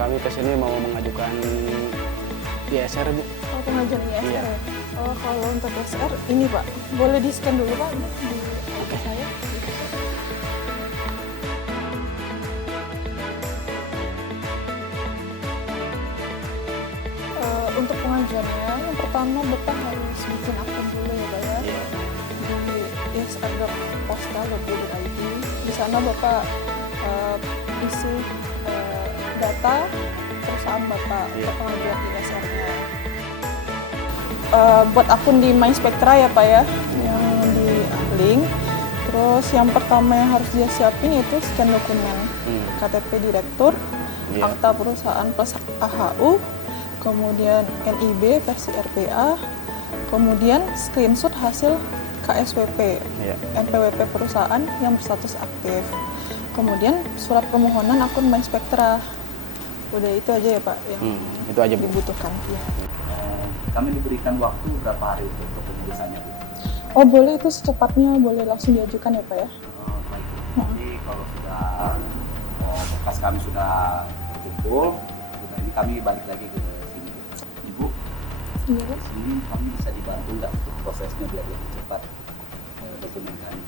kami kesini mau mengajukan ISR, Bu. Oh, pengajuan ISR Iya. ya? Oh, kalau untuk ISR, ini Pak, boleh di-scan dulu Pak di HP saya. Untuk pengajuannya, yang pertama Bapak harus bikin akun dulu ya Pak ya. Iya. Di isr.postal.go.id. Di sana Bapak isi data perusahaan Bapak untuk pengajuan ISR-nya. Buat akun di MySpectra ya Pak ya, yang di link. Terus yang pertama yang harus dia siapin itu scan dokumen, KTP direktur, akta perusahaan plus AHU, kemudian NIB versi RPA, kemudian screenshot hasil KSWP, NPWP perusahaan yang berstatus aktif, kemudian surat permohonan akun MySpectra. Udah itu aja ya Pak yang itu aja, Bu. dibutuhkan. Ya. Kami diberikan waktu berapa hari untuk pengurusannya, Bu? Oh boleh, itu secepatnya boleh langsung diajukan ya Pak ya. Baik. Nanti kalau sudah berkas kami sudah terkumpul, ini kami balik lagi ke sini. Ibu, Iya Pak. ini kami bisa dibantu nggak untuk prosesnya biar lebih cepat dokumen kami?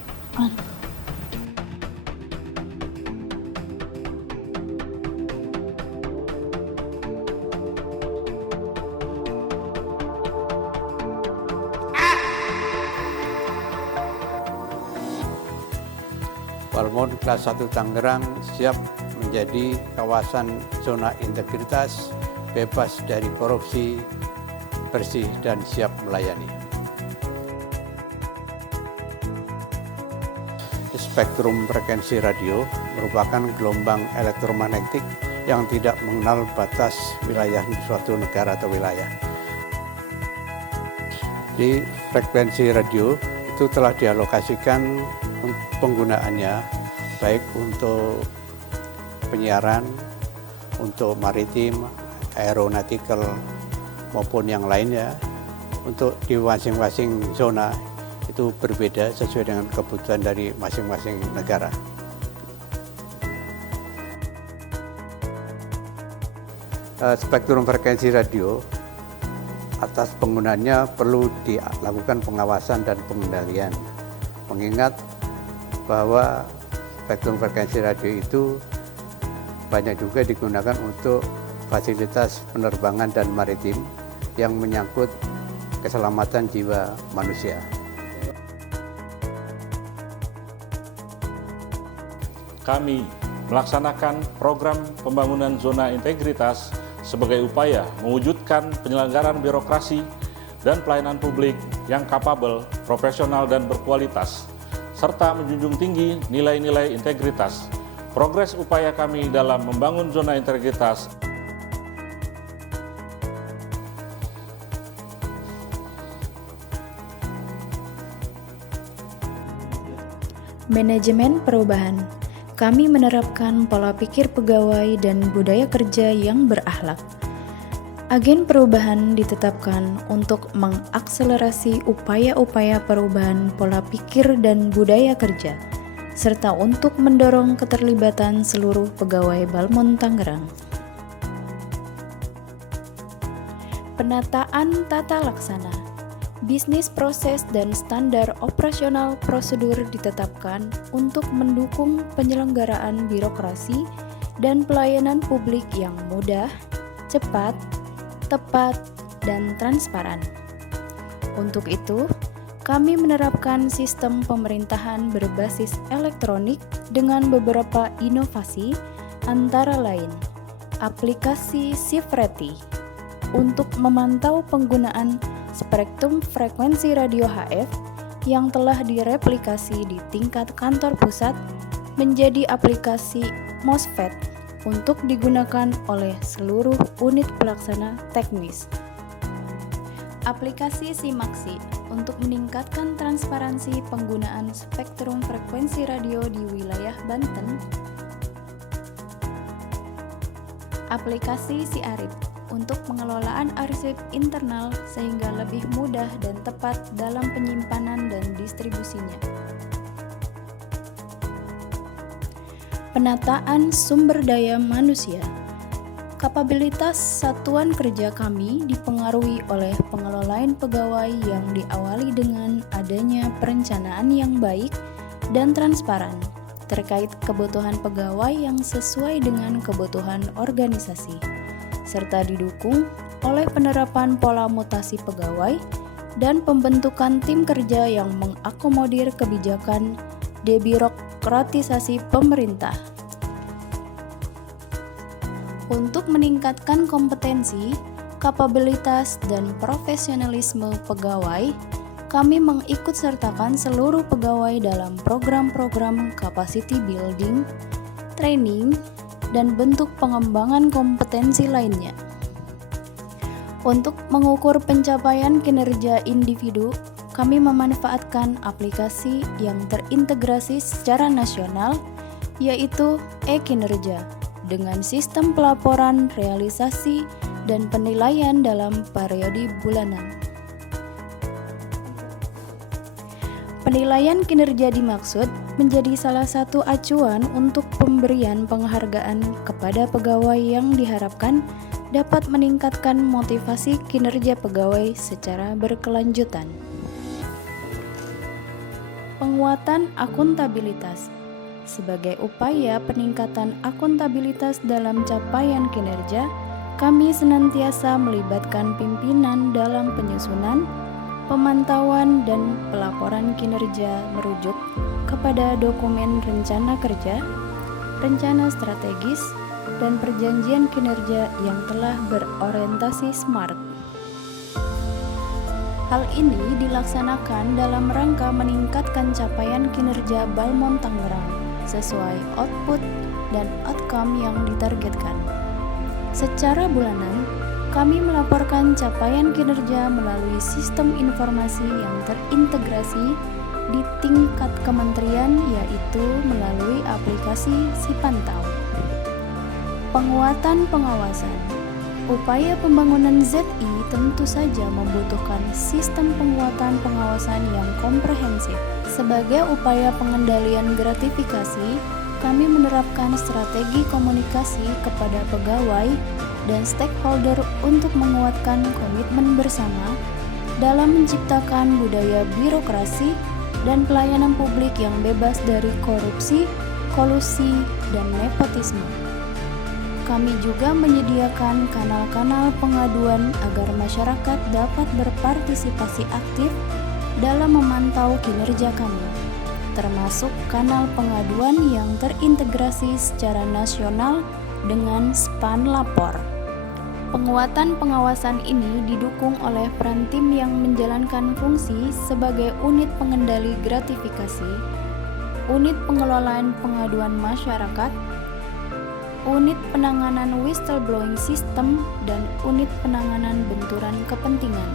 Walmond kelas 1 Tangerang siap menjadi kawasan zona integritas, bebas dari korupsi, bersih dan siap melayani. Spektrum frekuensi radio merupakan gelombang elektromagnetik yang tidak mengenal batas wilayah suatu negara atau wilayah. Di frekuensi radio itu telah dialokasikan penggunaannya baik untuk penyiaran, untuk maritim, aeronautical maupun yang lainnya. Untuk di masing-masing zona itu berbeda sesuai dengan kebutuhan dari masing-masing negara. Spektrum frekuensi radio atas penggunaannya perlu dilakukan pengawasan dan pengendalian, mengingat bahwa spektrum frekuensi radio itu banyak juga digunakan untuk fasilitas penerbangan dan maritim yang menyangkut keselamatan jiwa manusia. Kami melaksanakan program pembangunan zona integritas sebagai upaya mewujudkan penyelenggaraan birokrasi dan pelayanan publik yang kapabel, profesional, dan berkualitas, serta menjunjung tinggi nilai-nilai integritas. Progres upaya kami dalam membangun zona integritas Manajemen perubahan. Kami menerapkan pola pikir pegawai dan budaya kerja yang berakhlak. Agen perubahan ditetapkan untuk mengakselerasi upaya-upaya perubahan pola pikir dan budaya kerja, serta untuk mendorong keterlibatan seluruh pegawai Balmond Tangerang. Penataan tata laksana. Bisnis proses dan standar operasional prosedur ditetapkan untuk mendukung penyelenggaraan birokrasi dan pelayanan publik yang mudah, cepat, tepat, dan transparan. Untuk itu, kami menerapkan sistem pemerintahan berbasis elektronik dengan beberapa inovasi, antara lain aplikasi Sifreti untuk memantau penggunaan spektrum frekuensi radio HF yang telah direplikasi di tingkat kantor pusat menjadi aplikasi MOSFET untuk digunakan oleh seluruh unit pelaksana teknis. Aplikasi Simaksi untuk meningkatkan transparansi penggunaan spektrum frekuensi radio di wilayah Banten. Aplikasi Siarif untuk pengelolaan arsip internal sehingga lebih mudah dan tepat dalam penyimpanan dan distribusinya. Penataan sumber daya manusia. Kapabilitas satuan kerja kami dipengaruhi oleh pengelolaan pegawai yang diawali dengan adanya perencanaan yang baik dan transparan terkait kebutuhan pegawai yang sesuai dengan kebutuhan organisasi, serta didukung oleh penerapan pola mutasi pegawai dan pembentukan tim kerja yang mengakomodir kebijakan debirokratisasi pemerintah. Untuk meningkatkan kompetensi, kapabilitas, dan profesionalisme pegawai, kami mengikutsertakan seluruh pegawai dalam program-program capacity building, training, dan bentuk pengembangan kompetensi lainnya. Untuk mengukur pencapaian kinerja individu, kami memanfaatkan aplikasi yang terintegrasi secara nasional, yaitu e-kinerja, dengan sistem pelaporan, realisasi, dan penilaian dalam periode bulanan. Penilaian kinerja dimaksud menjadi salah satu acuan untuk pemberian penghargaan kepada pegawai yang diharapkan dapat meningkatkan motivasi kinerja pegawai secara berkelanjutan. Penguatan akuntabilitas. Sebagai upaya peningkatan akuntabilitas dalam capaian kinerja, kami senantiasa melibatkan pimpinan dalam penyusunan, pemantauan, dan pelaporan kinerja merujuk kepada dokumen rencana kerja, rencana strategis, dan perjanjian kinerja yang telah berorientasi SMART. Hal ini dilaksanakan dalam rangka meningkatkan capaian kinerja Balmond Tangerang sesuai output dan outcome yang ditargetkan. Secara bulanan, kami melaporkan capaian kinerja melalui sistem informasi yang terintegrasi di tingkat kementerian, yaitu melalui aplikasi Sipantau. Penguatan pengawasan. Upaya pembangunan ZI tentu saja membutuhkan sistem penguatan pengawasan yang komprehensif. Sebagai upaya pengendalian gratifikasi, kami menerapkan strategi komunikasi kepada pegawai dan stakeholder untuk menguatkan komitmen bersama dalam menciptakan budaya birokrasi dan pelayanan publik yang bebas dari korupsi, kolusi, dan nepotisme. Kami juga menyediakan kanal-kanal pengaduan agar masyarakat dapat berpartisipasi aktif dalam memantau kinerja kami, termasuk kanal pengaduan yang terintegrasi secara nasional dengan SPAN Lapor. Penguatan pengawasan ini didukung oleh peran tim yang menjalankan fungsi sebagai unit pengendali gratifikasi, unit pengelolaan pengaduan masyarakat, unit penanganan whistleblowing system, dan unit penanganan benturan kepentingan.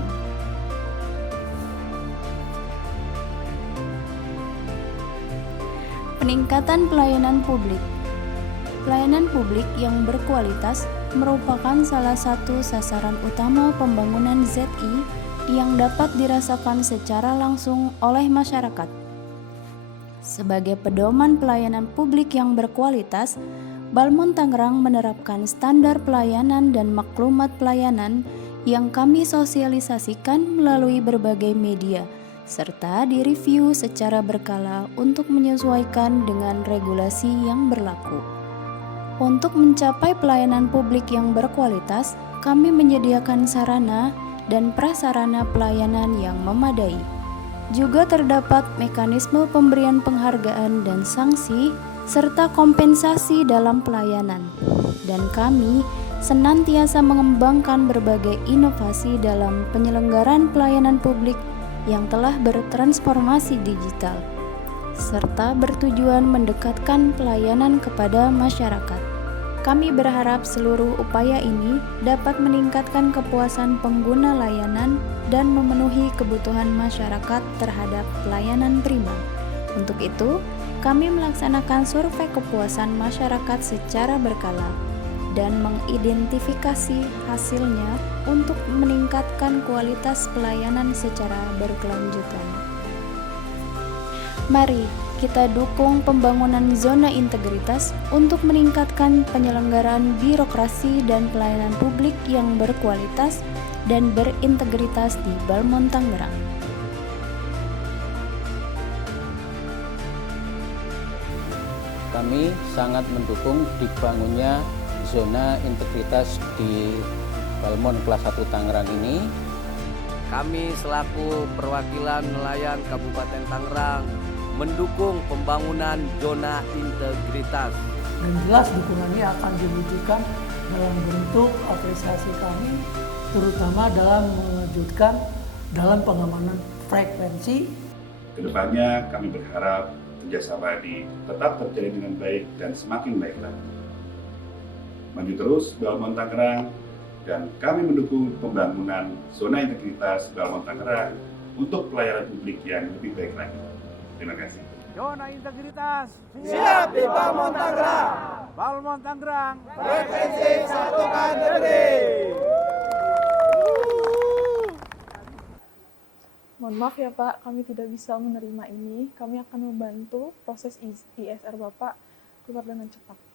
Peningkatan pelayanan publik. Pelayanan publik yang berkualitas merupakan salah satu sasaran utama pembangunan ZI yang dapat dirasakan secara langsung oleh masyarakat. Sebagai pedoman pelayanan publik yang berkualitas, Balmond Tangerang menerapkan standar pelayanan dan maklumat pelayanan yang kami sosialisasikan melalui berbagai media, serta direview secara berkala untuk menyesuaikan dengan regulasi yang berlaku. Untuk mencapai pelayanan publik yang berkualitas, kami menyediakan sarana dan prasarana pelayanan yang memadai. Juga terdapat mekanisme pemberian penghargaan dan sanksi, serta kompensasi dalam pelayanan. Dan kami senantiasa mengembangkan berbagai inovasi dalam penyelenggaraan pelayanan publik yang telah bertransformasi digital, serta bertujuan mendekatkan pelayanan kepada masyarakat. Kami berharap seluruh upaya ini dapat meningkatkan kepuasan pengguna layanan dan memenuhi kebutuhan masyarakat terhadap pelayanan prima. Untuk itu, kami melaksanakan survei kepuasan masyarakat secara berkala dan mengidentifikasi hasilnya untuk meningkatkan kualitas pelayanan secara berkelanjutan. Mari kita dukung pembangunan zona integritas untuk meningkatkan penyelenggaraan birokrasi dan pelayanan publik yang berkualitas dan berintegritas di Balmond Tangerang. Kami sangat mendukung dibangunnya zona integritas di Balmond kelas 1 Tangerang ini. Kami selaku perwakilan nelayan Kabupaten Tangerang mendukung pembangunan zona integritas. Dan jelas dukungan ini akan diwujudkan dalam bentuk apresiasi kami, terutama dalam mewujudkan dalam pengamanan frekuensi. Kedepannya kami berharap kerjasama ini tetap terjalin dengan baik dan semakin baik lagi. Maju terus Balmond Tangerang, dan kami mendukung pembangunan zona integritas Balmond Tangerang untuk pelayanan publik yang lebih baik lagi. Terima kasih. Zona integritas siap di Balmond Tangerang. Balmond Tangerang, frekuensi satukan negeri. Mohon maaf ya Pak, kami tidak bisa menerima ini. Kami akan membantu proses ISR Bapak keluar dengan cepat.